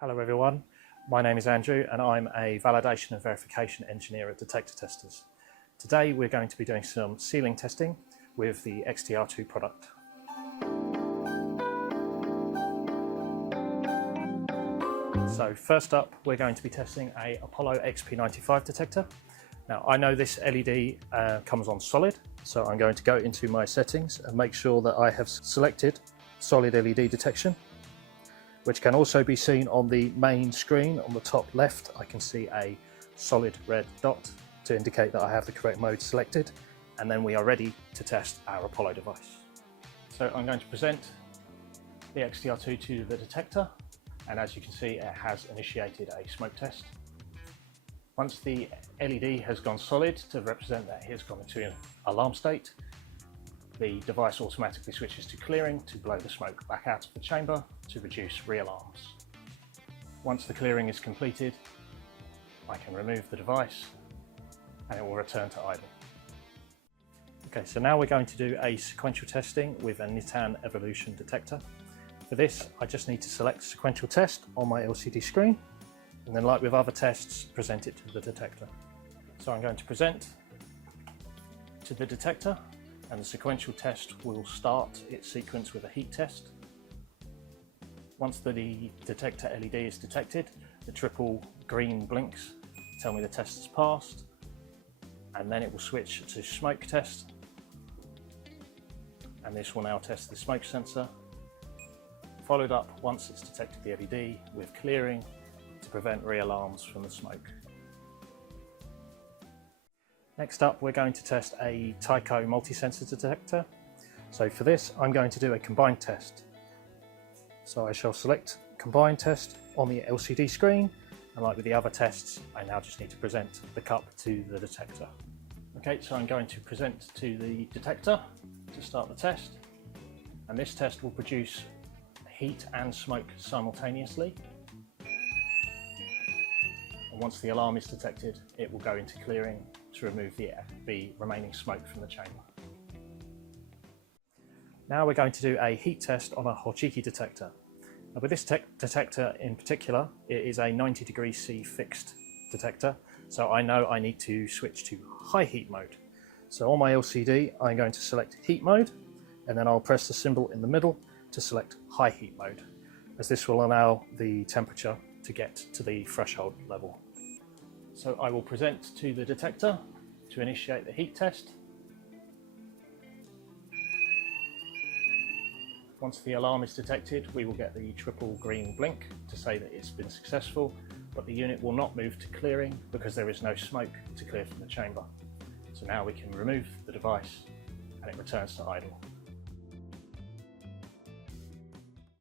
Hello everyone, my name is Andrew and I'm a validation and verification engineer at Detectortesters. Today we're going to be doing some sealing testing with the XTR2 product. So first up we're going to be testing a Apollo XP95 detector. Now I know this LED comes on solid, so I'm going to go into my settings and make sure that I have selected solid LED detection, which can also be seen on the main screen. On the top left I can see a solid red dot to indicate that I have the correct mode selected, and then we are ready to test our Apollo device. So I'm going to present the XTR2 to the detector, and as you can see it has initiated a smoke test. Once the LED has gone solid to represent that it has gone into an alarm state, the device automatically switches to clearing to blow the smoke back out of the chamber to reduce re-alarms. Once the clearing is completed, I can remove the device and it will return to idle. Okay, so now we're going to do a sequential testing with a Nitan Evolution detector. For this, I just need to select sequential test on my LCD screen, and then like with other tests, present it to the detector. So I'm going to present to the detector, and the sequential test will start its sequence with a heat test. Once the detector LED is detected, the triple green blinks tell me the test has passed, and then it will switch to smoke test, and this will now test the smoke sensor, followed up once it's detected the LED with clearing to prevent re-alarms from the smoke. Next up we're going to test a Tyco multi-sensor detector. So for this I'm going to do a combined test. So I shall select combined test on the LCD screen, and like with the other tests I now just need to present the cup to the detector. Okay, so I'm going to present to the detector to start the test, and this test will produce heat and smoke simultaneously. And once the alarm is detected, it will go into clearing to remove the remaining smoke from the chamber. Now we're going to do a heat test on a Hochiki detector. Now with this detector in particular, it is a 90 degrees C fixed detector, so I know I need to switch to high heat mode. So on my LCD I'm going to select heat mode, and then I'll press the symbol in the middle to select high heat mode, as this will allow the temperature to get to the threshold level. So I will present to the detector to initiate the heat test. Once the alarm is detected, we will get the triple green blink to say that it's been successful, but the unit will not move to clearing because there is no smoke to clear from the chamber. So now we can remove the device and it returns to idle.